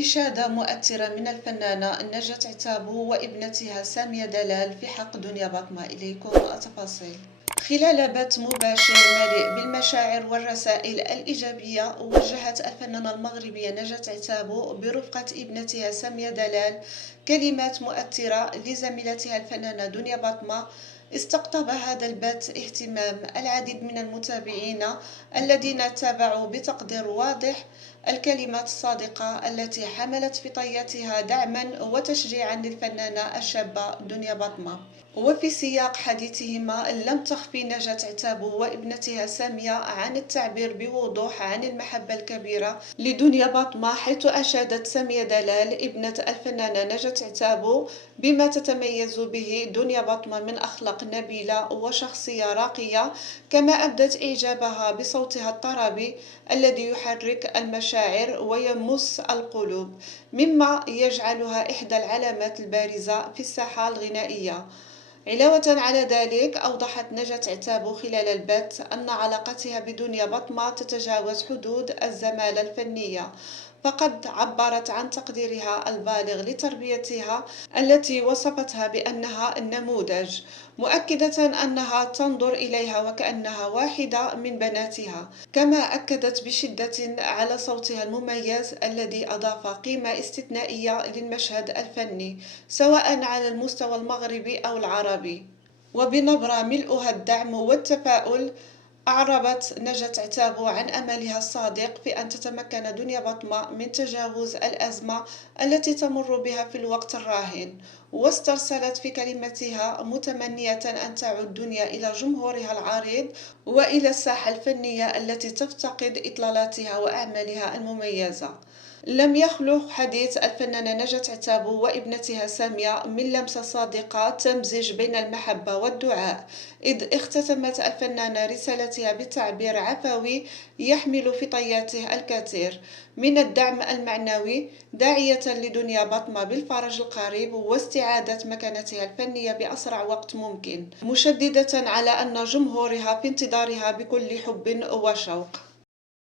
إشادة مؤثرة من الفنانة نجاة عتابو وابنتها سامية دلال في حق دنيا بطمة. إليكم التفاصيل. خلال بث مباشر مليء بالمشاعر والرسائل الإيجابية، وجهت الفنانة المغربية نجاة عتابو برفقة ابنتها سامية دلال كلمات مؤثرة لزميلتها الفنانة دنيا بطمة. استقطب هذا البث اهتمام العديد من المتابعين الذين تابعوا بتقدير واضح الكلمات الصادقة التي حملت في طياتها دعما وتشجيعا للفنانة الشابة دنيا بطمة. وفي سياق حديثهما لم تخفي نجاة عتابو وابنتها سامية عن التعبير بوضوح عن المحبة الكبيرة لدنيا بطمة، حيث أشادت سامية دلال ابنة الفنانة نجاة عتابو بما تتميز به دنيا بطمة من أخلاق نبيلة وشخصية راقية، كما أبدت إعجابها بصوتها الطربي الذي يحرك المشاعر ويمس القلوب، مما يجعلها إحدى العلامات البارزة في الساحة الغنائية. علاوة على ذلك، أوضحت نجاة عتابو خلال البث أن علاقتها بدنيا بطمة تتجاوز حدود الزمالة الفنية، فقد عبرت عن تقديرها البالغ لتربيتها التي وصفتها بأنها النموذج، مؤكدة أنها تنظر إليها وكأنها واحدة من بناتها. كما أكدت بشدة على صوتها المميز الذي أضاف قيمة استثنائية للمشهد الفني سواء على المستوى المغربي أو العربي. وبنبرة ملؤها الدعم والتفاؤل، أعربت نجاة عتابو عن أملها الصادق في أن تتمكن دنيا بطمة من تجاوز الأزمة التي تمر بها في الوقت الراهن، واسترسلت في كلمتها متمنية أن تعود دنيا إلى جمهورها العريض وإلى الساحة الفنية التي تفتقد إطلالاتها وأعمالها المميزة. لم يخلو حديث الفنانة نجاة عتابو وابنتها سامية من لمسة صادقة تمزج بين المحبة والدعاء، إذ اختتمت الفنانة رسالتها بتعبير عفوي يحمل في طياته الكثير من الدعم المعنوي، داعية لدنيا بطمة بالفرج القريب واستعادة مكانتها الفنية بأسرع وقت ممكن، مشددة على أن جمهورها في انتظارها بكل حب وشوق.